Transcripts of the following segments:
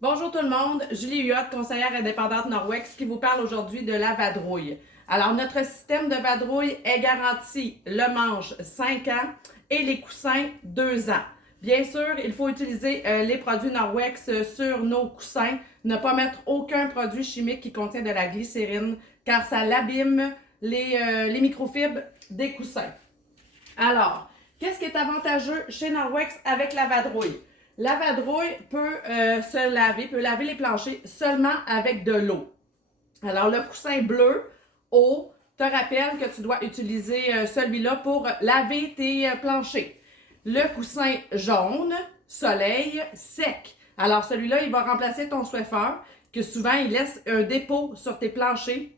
Bonjour tout le monde, Julie Huot, conseillère indépendante Norwex, qui vous parle aujourd'hui de la vadrouille. Alors, notre système de vadrouille est garanti le manche 5 ans et les coussins 2 ans. Bien sûr, il faut utiliser les produits Norwex sur nos coussins, ne pas mettre aucun produit chimique qui contient de la glycérine, car ça l'abîme les microfibres des coussins. Alors, qu'est-ce qui est avantageux chez Norwex avec la vadrouille? La vadrouille peut peut laver les planchers seulement avec de l'eau. Alors, le coussin bleu, eau, te rappelle que tu dois utiliser celui-là pour laver tes planchers. Le coussin jaune, soleil, sec. Alors, celui-là, il va remplacer ton Swiffer, que souvent, il laisse un dépôt sur tes planchers.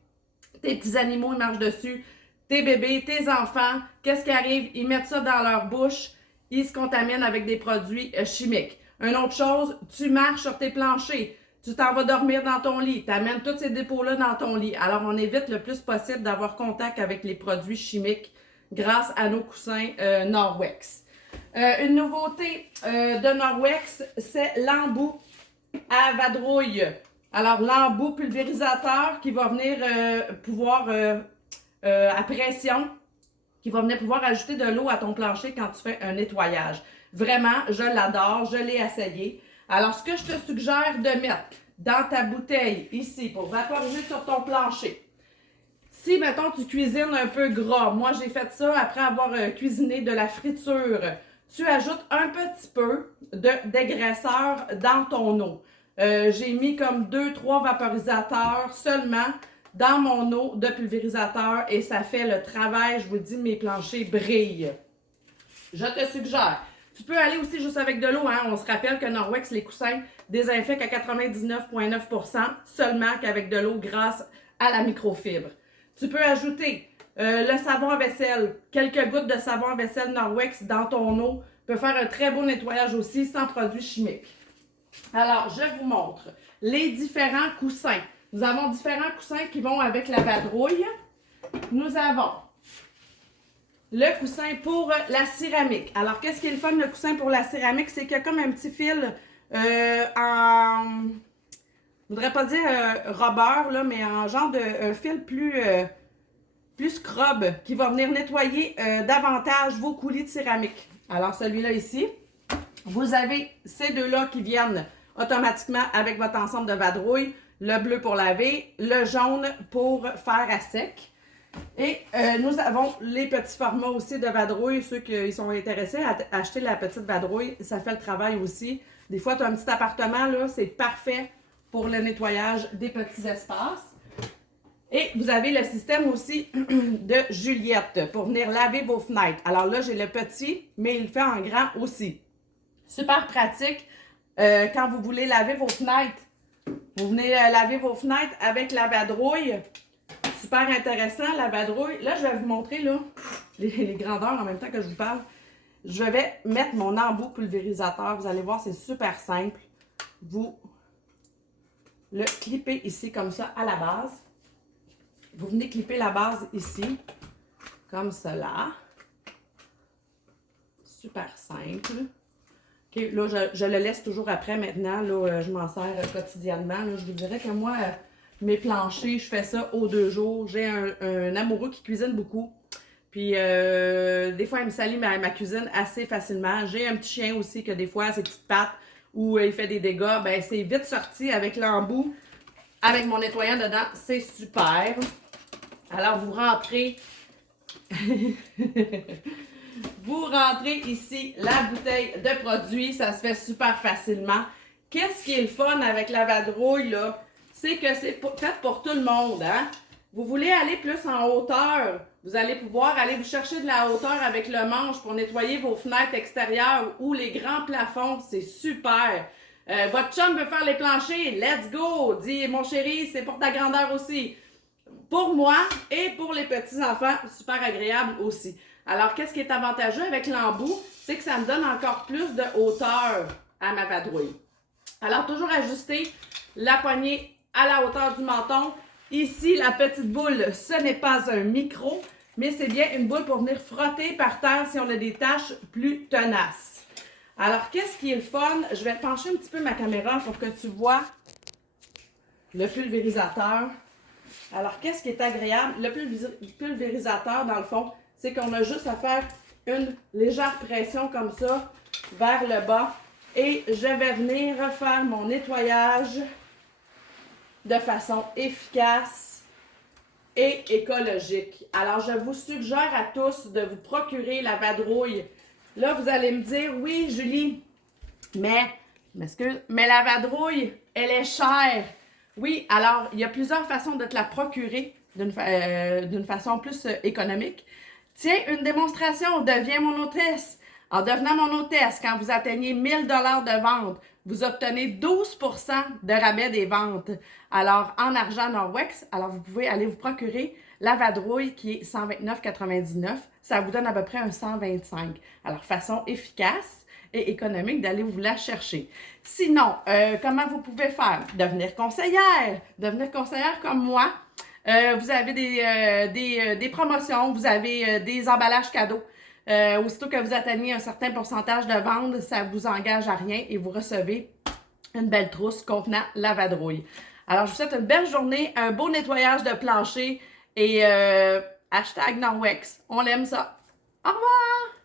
Tes petits animaux, ils marchent dessus. Tes bébés, tes enfants, qu'est-ce qui arrive? Ils mettent ça dans leur bouche, ils se contaminent avec des produits chimiques. Une autre chose, tu marches sur tes planchers, tu t'en vas dormir dans ton lit, tu amènes tous ces dépôts-là dans ton lit. Alors, on évite le plus possible d'avoir contact avec les produits chimiques grâce à nos coussins Norwex. Une nouveauté de Norwex, c'est l'embout à vadrouille. Alors, l'embout pulvérisateur qui va venir pouvoir à pression, qui va venir pouvoir ajouter de l'eau à ton plancher quand tu fais un nettoyage. Vraiment, je l'adore, je l'ai essayé. Alors, ce que je te suggère de mettre dans ta bouteille ici pour vaporiser sur ton plancher, si, mettons, tu cuisines un peu gras, moi j'ai fait ça après avoir cuisiné de la friture, tu ajoutes un petit peu de dégraisseur dans ton eau. J'ai mis comme 2-3 vaporisateurs seulement dans mon eau de pulvérisateur et ça fait le travail, je vous le dis, mes planchers brillent. Je te suggère. Tu peux aller aussi juste avec de l'eau. Hein? On se rappelle que Norwex, les coussins, désinfectent à 99,9% seulement qu'avec de l'eau grâce à la microfibre. Tu peux ajouter le savon à vaisselle. Quelques gouttes de savon à vaisselle Norwex dans ton eau peut faire un très beau nettoyage aussi sans produits chimiques. Alors, je vous montre les différents coussins. Nous avons différents coussins qui vont avec la vadrouille. Nous avons le coussin pour la céramique. Alors, qu'est-ce qui est le fun, le coussin pour la céramique? C'est qu'il y a comme un petit fil en... Je voudrais pas dire rubber, là, mais en genre de un fil plus scrub qui va venir nettoyer davantage vos coulis de céramique. Alors, celui-là ici, vous avez ces deux-là qui viennent automatiquement avec votre ensemble de vadrouille. Le bleu pour laver, le jaune pour faire à sec. Et nous avons les petits formats aussi de vadrouille. Ceux qui sont intéressés à acheter la petite vadrouille, ça fait le travail aussi. Des fois, tu as un petit appartement, là, c'est parfait pour le nettoyage des petits espaces. Et vous avez le système aussi de Juliette pour venir laver vos fenêtres. Alors là, j'ai le petit, mais il le fait en grand aussi. Super pratique quand vous voulez laver vos fenêtres. Vous venez laver vos fenêtres avec la vadrouille. Super intéressant, la vadrouille. Là, je vais vous montrer là, les grandeurs en même temps que je vous parle. Je vais mettre mon embout pulvérisateur. Vous allez voir, c'est super simple. Vous le clippez ici comme ça à la base. Vous venez clipper la base ici, comme cela. Super simple. OK, là, je le laisse toujours après maintenant. Là, je m'en sers quotidiennement. Là, je vous dirais que moi, mes planchers, je fais ça aux 2 jours. J'ai un amoureux qui cuisine beaucoup. Puis, des fois, il me salit ma cuisine assez facilement. J'ai un petit chien aussi que des fois, ses petites pattes où il fait des dégâts, ben c'est vite sorti avec l'embout. Avec mon nettoyant dedans, c'est super. Alors, vous rentrez... Vous rentrez ici la bouteille de produit, ça se fait super facilement. Qu'est-ce qui est le fun avec la vadrouille, là? C'est que c'est fait pour tout le monde, hein? Vous voulez aller plus en hauteur, vous allez pouvoir aller vous chercher de la hauteur avec le manche pour nettoyer vos fenêtres extérieures ou les grands plafonds, c'est super. Votre chum veut faire les planchers, let's go! Dis, mon chéri, c'est pour ta grandeur aussi. Pour moi et pour les petits-enfants, super agréable aussi. Alors, qu'est-ce qui est avantageux avec l'embout? C'est que ça me donne encore plus de hauteur à ma vadrouille. Alors, toujours ajuster la poignée à la hauteur du menton. Ici, la petite boule, ce n'est pas un micro, mais c'est bien une boule pour venir frotter par terre si on a des tâches plus tenaces. Alors, qu'est-ce qui est le fun? Je vais pencher un petit peu ma caméra pour que tu vois le pulvérisateur. Alors, qu'est-ce qui est agréable? Le pulvérisateur, dans le fond, c'est qu'on a juste à faire une légère pression comme ça vers le bas. Et je vais venir faire mon nettoyage de façon efficace et écologique. Alors, je vous suggère à tous de vous procurer la vadrouille. Là, vous allez me dire, oui, Julie, mais la vadrouille, elle est chère. Oui, alors, il y a plusieurs façons de te la procurer d'une façon plus économique. Tiens, une démonstration, deviens mon hôtesse. En devenant mon hôtesse, quand vous atteignez 1000 $ de vente, vous obtenez 12% de rabais des ventes. Alors, en argent Norwex, alors vous pouvez aller vous procurer la vadrouille qui est 129,99. Ça vous donne à peu près un 125. Alors, façon efficace et économique d'aller vous la chercher. Sinon, comment vous pouvez faire? Devenir conseillère comme moi. Vous avez des promotions, vous avez des emballages cadeaux. Aussitôt que vous atteignez un certain pourcentage de vente, ça ne vous engage à rien et vous recevez une belle trousse contenant la vadrouille. Alors, je vous souhaite une belle journée, un beau nettoyage de plancher et hashtag Norwex. On aime ça. Au revoir!